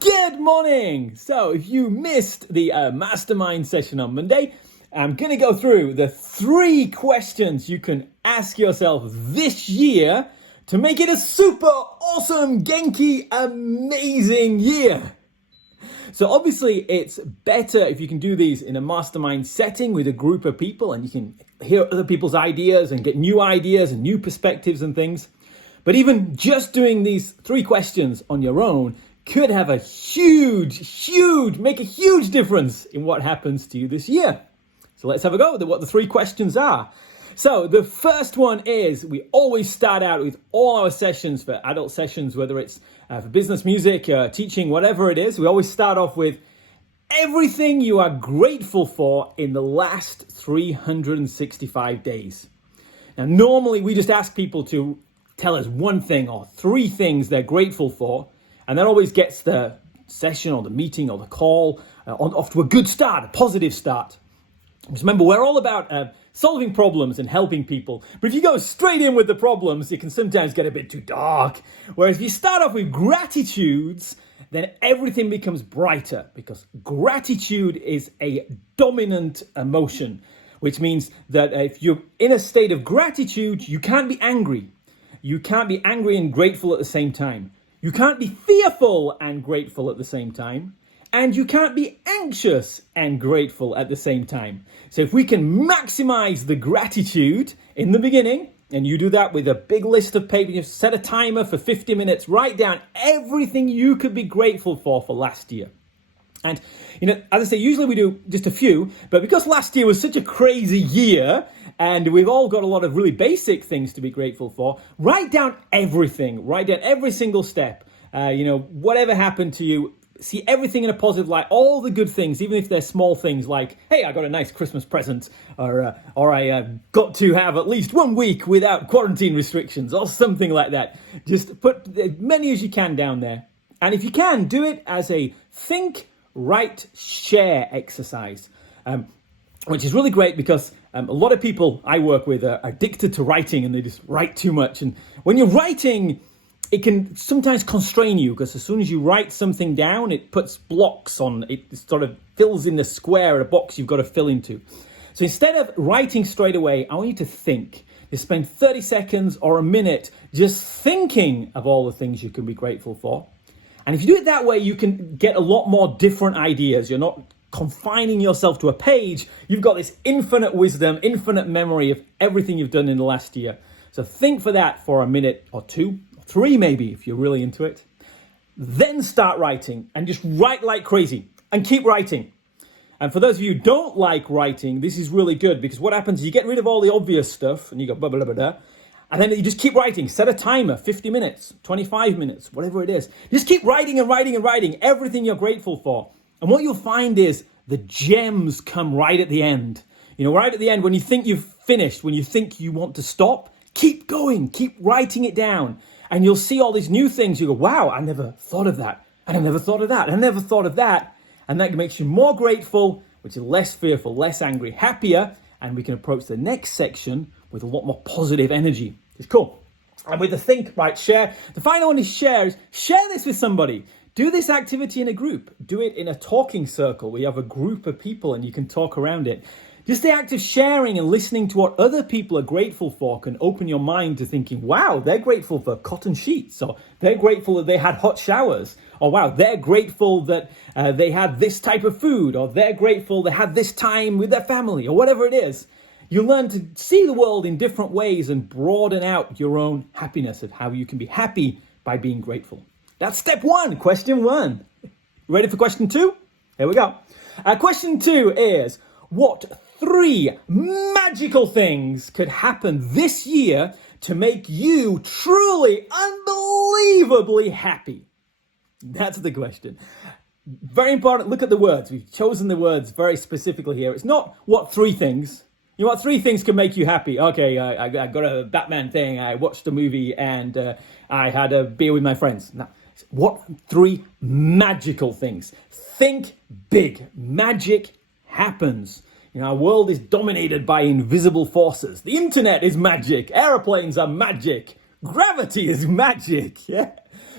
Good morning! So, if you missed the mastermind session on Monday, I'm going to go through the 3 questions you can ask yourself this year to make it a super awesome, genki, amazing year. So obviously it's better if you can do these in a mastermind setting with a group of people and you can hear other people's ideas and get new ideas and new perspectives and things. But even just doing these 3 questions on your own could have a make a huge difference in what happens to you this year. So let's have a go at what the 3 questions are. So the first one is, we always start out with all our sessions for adult sessions, whether it's for business, music, teaching, whatever it is, we always start off with everything you are grateful for in the last 365 days. Now, normally we just ask people to tell us one thing or 3 things they're grateful for, and that always gets the session or the meeting or the call off to a good start, a positive start. Just remember, we're all about solving problems and helping people. But if you go straight in with the problems, it can sometimes get a bit too dark. Whereas if you start off with gratitudes, then everything becomes brighter, because gratitude is a dominant emotion, which means that if you're in a state of gratitude, you can't be angry. You can't be angry and grateful at the same time. You can't be fearful and grateful at the same time. And you can't be anxious and grateful at the same time. So if we can maximize the gratitude in the beginning, and you do that with a big list of paper, you set a timer for 50 minutes, write down everything you could be grateful for last year. And, as I say, usually we do just a few, but because last year was such a crazy year, and we've all got a lot of really basic things to be grateful for, write down everything, write down every single step, whatever happened to you. See everything in a positive light, all the good things, even if they're small things like, hey, I got a nice Christmas present, or I got to have at least 1 week without quarantine restrictions, or something like that. Just put as many as you can down there. And if you can, do it as a think, write, share exercise, which is really great because a lot of people I work with are addicted to writing and they just write too much. And when you're writing, it can sometimes constrain you, because as soon as you write something down, it puts blocks on, it sort of fills in the square, a box you've got to fill into. So instead of writing straight away, I want you to think. You spend 30 seconds or a minute just thinking of all the things you can be grateful for. And if you do it that way, you can get a lot more different ideas. You're not confining yourself to a page. You've got this infinite wisdom, infinite memory of everything you've done in the last year. So think for that for a minute or 2. 3 maybe, if you're really into it. Then start writing, and just write like crazy and keep writing. And for those of you who don't like writing, this is really good, because what happens is you get rid of all the obvious stuff and you go blah, blah, blah, blah, and then you just keep writing. Set a timer, 50 minutes, 25 minutes, whatever it is. Just keep writing and writing and writing everything you're grateful for. And what you'll find is the gems come right at the end. Right at the end, when you think you've finished, when you think you want to stop, keep going, keep writing it down. And you'll see all these new things. You go, wow, I never thought of that. And I never thought of that. I never thought of that. And that makes you more grateful, which is less fearful, less angry, happier. And we can approach the next section with a lot more positive energy. It's cool. And with the think, right, share. The final one is share. Share this with somebody. Do this activity in a group. Do it in a talking circle where you have a group of people and you can talk around it. Just the act of sharing and listening to what other people are grateful for can open your mind to thinking, wow, they're grateful for cotton sheets, or they're grateful that they had hot showers, or wow, they're grateful that they had this type of food, or they're grateful they had this time with their family, or whatever it is. You learn to see the world in different ways and broaden out your own happiness of how you can be happy by being grateful. That's step 1, question 1. Ready for question 2? Here we go. Question 2 is, what 3 magical things could happen this year to make you truly, unbelievably happy? That's the question. Very important. Look at the words. We've chosen the words very specifically here. It's not what 3 things. What 3 things can make you happy? Okay, I got a Batman thing. I watched a movie and I had a beer with my friends. No. What 3 magical things? Think big. Magic happens. Our world is dominated by invisible forces. The internet is magic. Airplanes are magic. Gravity is magic. Yeah.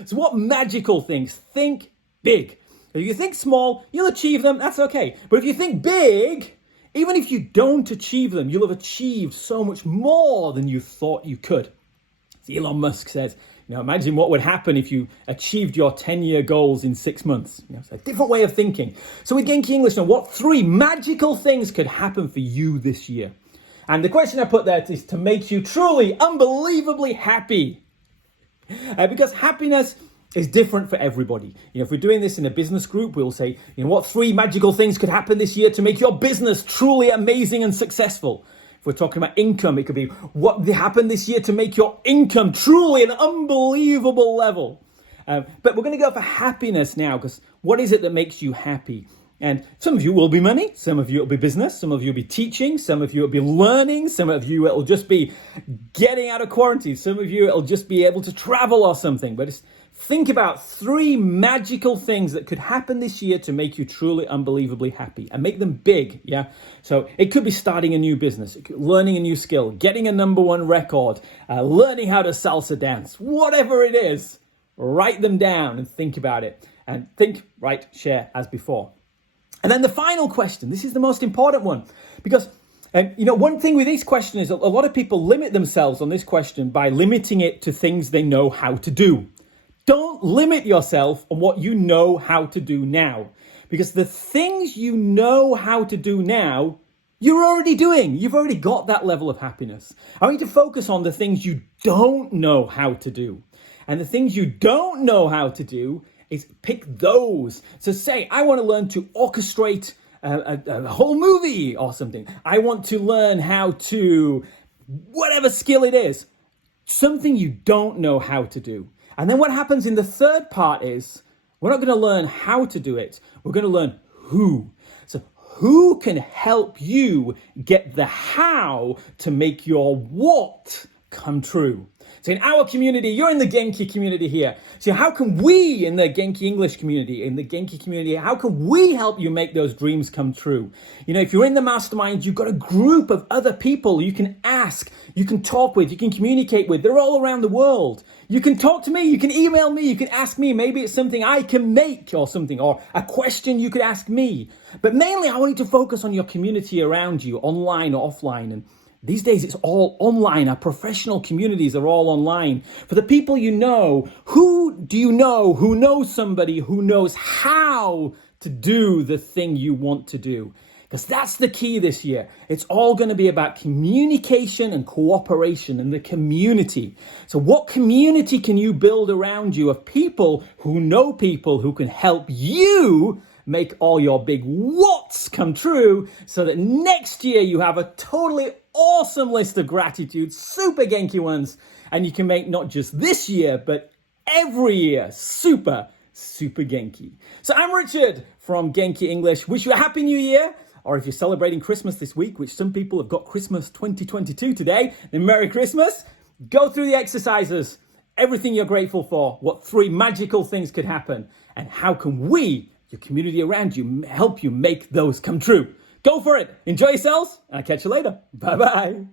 So what magical things? Think big. If you think small, you'll achieve them, that's okay. But if you think big, even if you don't achieve them, you'll have achieved so much more than you thought you could. As Elon Musk says, imagine what would happen if you achieved your 10-year goals in 6 months. It's a different way of thinking. So with Genki English now, what 3 magical things could happen for you this year? And the question I put there is to make you truly, unbelievably happy. Because happiness is different for everybody. If we're doing this in a business group, we'll say, what 3 magical things could happen this year to make your business truly amazing and successful? If we're talking about income, it could be what happened this year to make your income truly an unbelievable level. But we're going to go for happiness now, because what is it that makes you happy? And some of you will be money, some of you will be business, some of you will be teaching, some of you will be learning, some of you it'll just be getting out of quarantine, some of you it'll just be able to travel or something. But just think about 3 magical things that could happen this year to make you truly unbelievably happy, and make them big, yeah? So it could be starting a new business, learning a new skill, getting a #1 record, learning how to salsa dance, whatever it is. Write them down and think about it. And think, write, share as before. And then the final question, this is the most important one, because one thing with this question is a lot of people limit themselves on this question by limiting it to things they know how to do. Don't limit yourself on what you know how to do now, because the things you know how to do now, you're already doing. You've already got that level of happiness. I want you to focus on the things you don't know how to do. And the things you don't know how to do is pick those. So say, I want to learn to orchestrate a whole movie or something. I want to learn how to, whatever skill it is, something you don't know how to do. And then what happens in the third part is, we're not going to learn how to do it. We're going to learn who. So who can help you get the how to make your what come true? So in our community, you're in the Genki community here. So how can we in the Genki English community, how can we help you make those dreams come true? If you're in the mastermind, you've got a group of other people you can ask, you can talk with, you can communicate with. They're all around the world. You can talk to me, you can email me, you can ask me. Maybe it's something I can make or something, or a question you could ask me. But mainly, I want you to focus on your community around you, online or offline. And these days, it's all online. Our professional communities are all online. For the people you know, who do you know who knows somebody who knows how to do the thing you want to do? Because that's the key this year. It's all going to be about communication and cooperation in the community. So what community can you build around you of people who can help you make all your big whats come true, so that next year you have a totally awesome list of gratitude, super Genki ones, and you can make not just this year, but every year super Genki. So I'm Richard from Genki English. Wish you a happy new year. Or if you're celebrating Christmas this week, which some people have got Christmas 2022 today, then Merry Christmas. Go through the exercises, everything you're grateful for, what 3 magical things could happen, and how can we, your community around you, help you make those come true. Go for it. Enjoy yourselves, and I'll catch you later. Bye-bye.